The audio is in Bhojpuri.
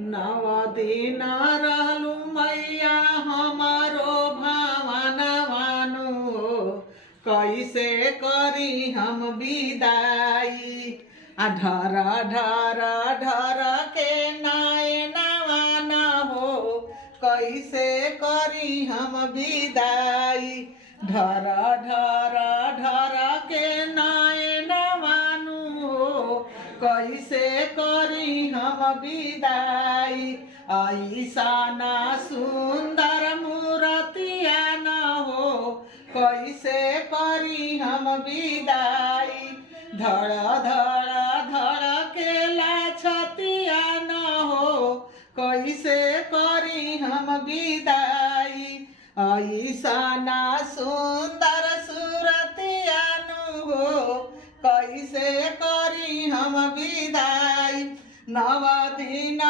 नव दिन रहलू मैया हमारो भावनवानु हो, कैसे करी हम विदाई। ढर ढर ढर के नयनवा न हो, कैसे करी हम विदाई। ढर ढर ढर के नयनवानु हो, कैसे करी हम विदाई। ऐसा ना सुंदर मूर्तिया न हो, कैसे करी हम विदाई। धड़ धड़ धड़ के छतिया न हो, कैसे करी हम विदाई। ऐसा ना सुंदर सूरतिया न हो, कैसे करी हम विदाई। नव दिन